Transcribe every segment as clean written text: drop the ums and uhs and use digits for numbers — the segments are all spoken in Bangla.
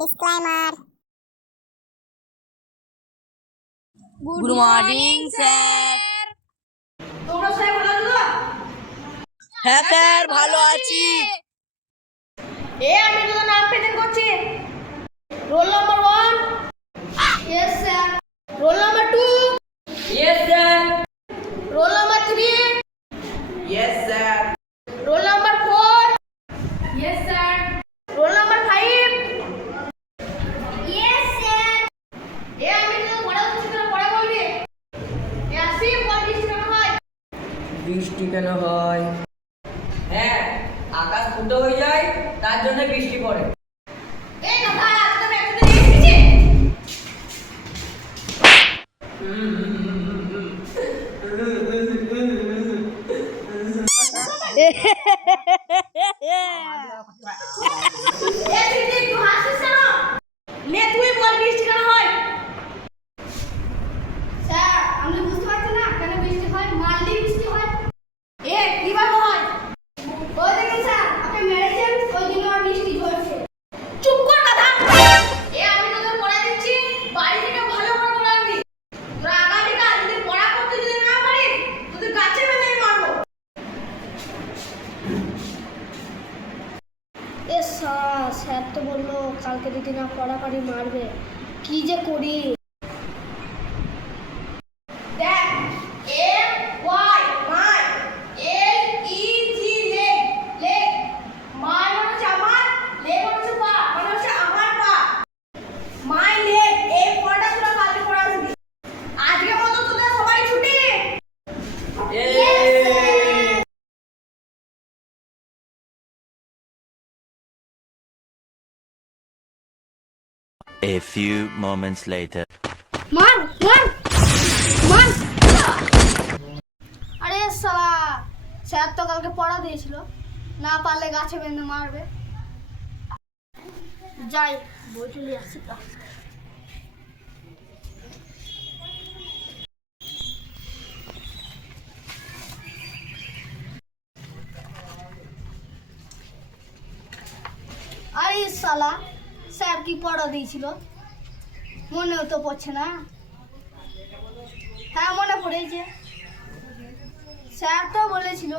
Disclaimer. Good morning, sir. তোমরা সবাই ভালো আছো? হ্যাঁ স্যার ভালো আছি। আমি তোদের নাম প্রেজেন্ট করছি। Roll number 1, yes sir. Roll number 2, Yes sir. Roll number 3, Yes sir. Roll number 4, yes sir. Roll number 5, yes sir. আমি তোদের পড়াচ্ছি, তোরা পড়া বলবি। আসি বল বৃষ্টি কেন হয়? বৃষ্টি কেন হয়? হ্যাঁ, আকাশ ফুটো হয়ে যায়, তার জন্য বৃষ্টি পড়ে। এই কথা তোদের একসাথে নিয়ে এসেছি। তুই হাসিস কেন? নে তুই বল বৃষ্টি কেন হয়? স্যার আপনি বুঝতে পারছেন না কেন বৃষ্টি হয়? মারলেই বৃষ্টি হয়। কিভাবে হয়? ওই দেখুন স্যার, আপনি মেরেছেন, ওই জন্য আর বৃষ্টি ঝরছে। চুপ কর কথা। আমি তোদের পড়া দিচ্ছি, বাড়ি থেকে ভালো করে পড়া দিবি। তোরা আগামীকাল যদি পড়া করতে যদি না পারিস, তোদের গাছে বেঁধে মারবো। স্যার তো বললো কালকে যদি না পড়া পারি মারবে। কি যে করি? দেখ, M-Y, মাই, L-E-G, leg, leg, মাই মানে হচ্ছে আমার, leg মানে হচ্ছে পা, মানে হচ্ছে আমার পা। মাই leg, এই পড়াটা তোরা কালকে পড়া দিবি। আজকের মতো তোদের সবাই ছুটি। A few moments later. মার মার মার। আরে শালা, স্যার তো কালকে পড়া দিয়েছিল, না পারলে গাছে বেঁধে মারবে। যাই বই চলে আসছি। আরে শালা, স্যার কি পড়া দিয়েছিল মনেও তো পড়ছে না। হ্যাঁ মনে পড়েছে, স্যার তো বলেছিল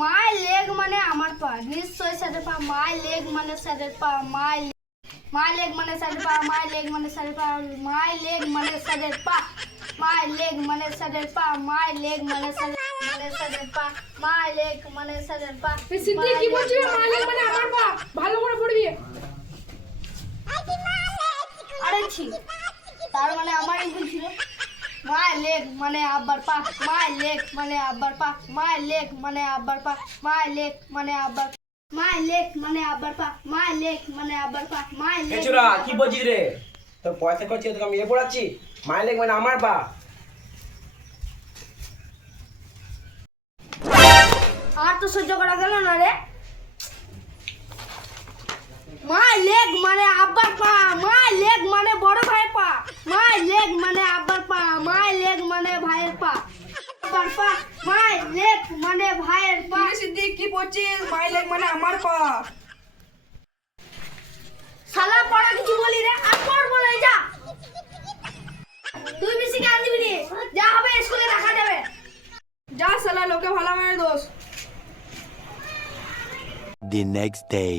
মাই লেগ মানে আমার পা। নিশ্চয়ই স্যারের পা। মাই লেগ মানে স্যারের পা। মাই লেগ মানে স্যারের পা। মাই লেগ মানে স্যারের পা। মাই লেগ মানে স্যারের পা। মাই লেগ মানে স্যারের পা। মাই লেগ মানে স্যারের পা। মাই লেগ মানে স্যারের পা। সিদ্ধি কি বলছিস? মাই লেগ মানে আমার পা। ভালো করে পড়বি। আরে ছি, তার মানে আমারই ভুল ছিল। মাই লেগ মানে আব্বার পা। মাই লেগ মানে আব্বার পা। মাই লেগ মানে আব্বার পা। মাই লেগ মানে আব্বার মাই লেগ মানে আব্বার পা। মাই লেগ মানে আব্বার পা। My leg. চুরা কি বলছিস রে? তোর পয়সা করছি, তোকে আমি পড়াচ্ছি। মাই লেগ মানে আমার পা। আর তো সহ্য করা গেল না রে। মাই লেগ মানে আব্বার পা। মাই লেগ মানে বড় ভাইয়ের পা। মাই লেগ মানে আব্বার পা। মাই লেগ মানে ভাইয়ের পা। আব্বার পা। মাই লেগ মানে ভাইয়ের পা। সিদ্ধি কি বলছিস? মাই লেগ মানে আমার পা। শালা পড়া কিছু বলি রে, আর পড় বলে যা। তুই বেশি জ্ঞান দিবি নি, যা হবে স্কুলে দেখা যাবে। যা শালা, লোকে ভালো মানে দোষ। The next day.